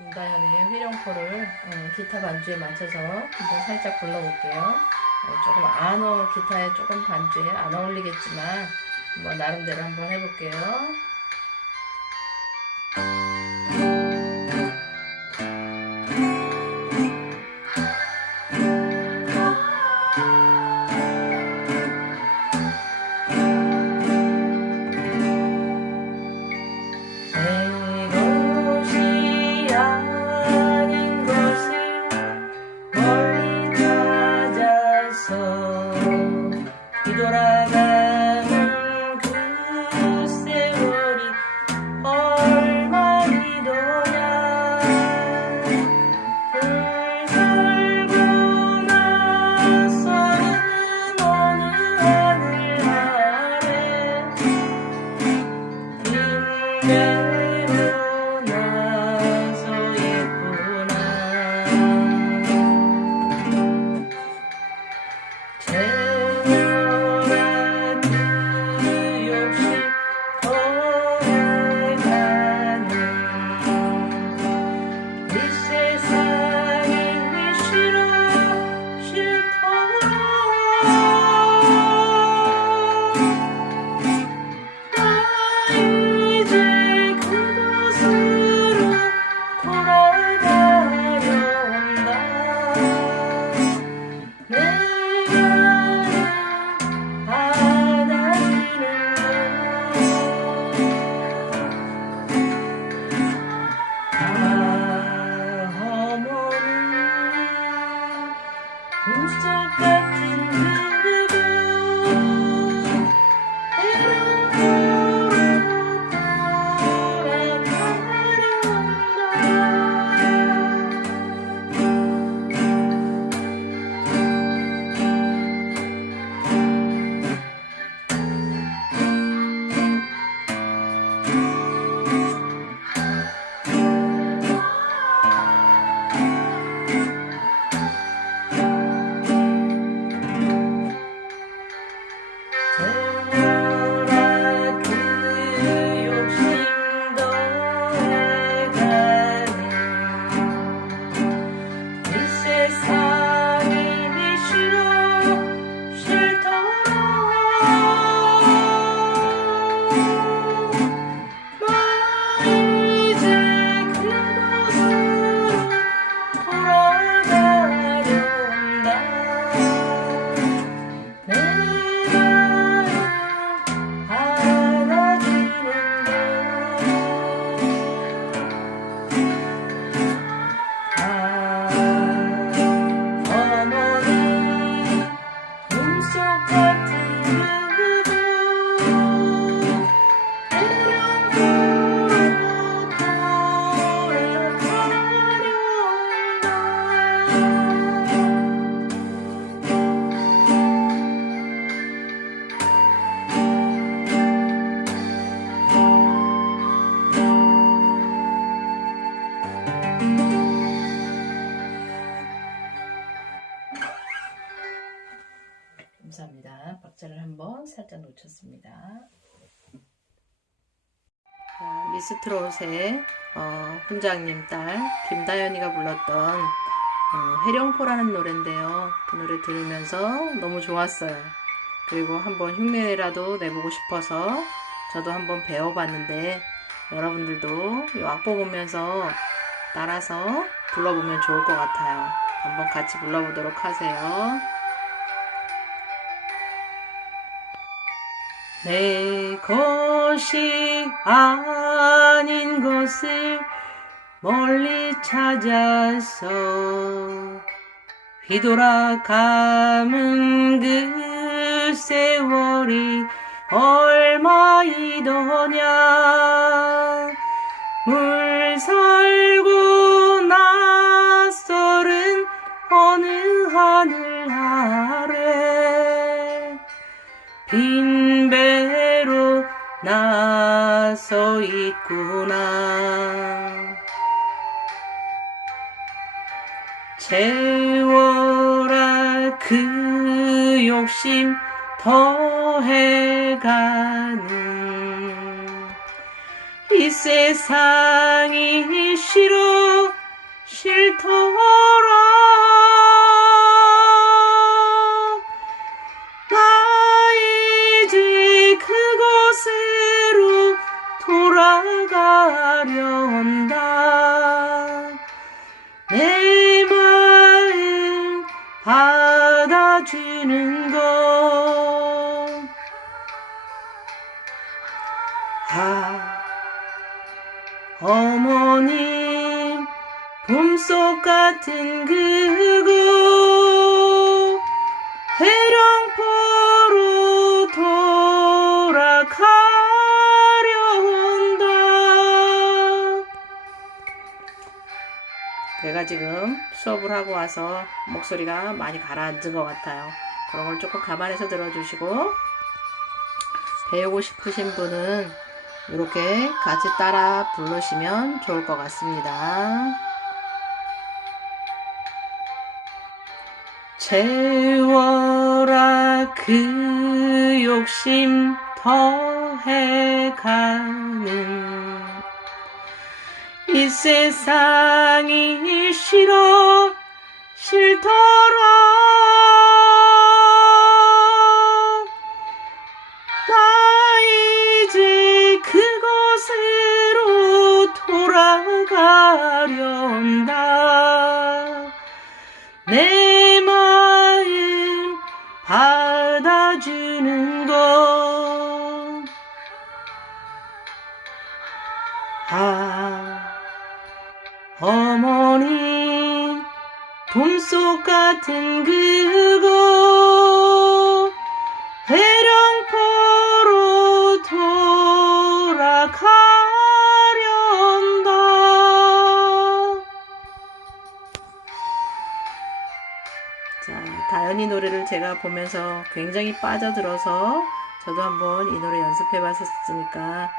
김다현의 회령포를 어, 기타 반주에 맞춰서 한번 살짝 불러볼게요. 어, 조금 안 어, 기타에 조금 반주에 안 어울리겠지만 한번 나름대로 한번 해볼게요. 빈 꿈속 같 박자를 한번 살짝 놓쳤습니다. 자, 미스트롯의 어, 훈장님 딸 김다연이가 불렀던 어, 해령포라는 노래인데요. 그 노래 들으면서 너무 좋았어요. 그리고 한번 흉내라도 내보고 싶어서 저도 한번 배워봤는데 여러분들도 이 악보 보면서 따라서 불러보면 좋을 것 같아요. 한번 같이 불러보도록 하세요. 내 것이 아닌 것을 멀리 찾아서 휘돌아감은 그 세월이 얼마이더냐. 물 살고 낯설은 어느 하늘 아래 빈 서 있구나. 채워라 그 욕심 더해가는 이 세상이 싫어 받아주는 것. 아, 어머님, 봄속 같은 그곳, 해령 제가 지금 수업을 하고 와서 목소리가 많이 가라앉은 것 같아요. 그런 걸 조금 감안해서 들어주시고, 배우고 싶으신 분은 이렇게 같이 따라 부르시면 좋을 것 같습니다. 채워라 그 욕심 더해가 세상이 싫어 싫더 봄속 같은 그곳, 해령포로 돌아가려 한다. 자, 다현이 노래를 제가 보면서 굉장히 빠져들어서 저도 한번 이 노래 연습해 봤었으니까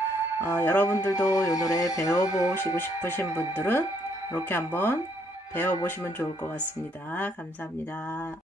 어, 여러분들도 이 노래 배워보시고 싶으신 분들은 이렇게 한번 배워보시면 좋을 것 같습니다. 감사합니다.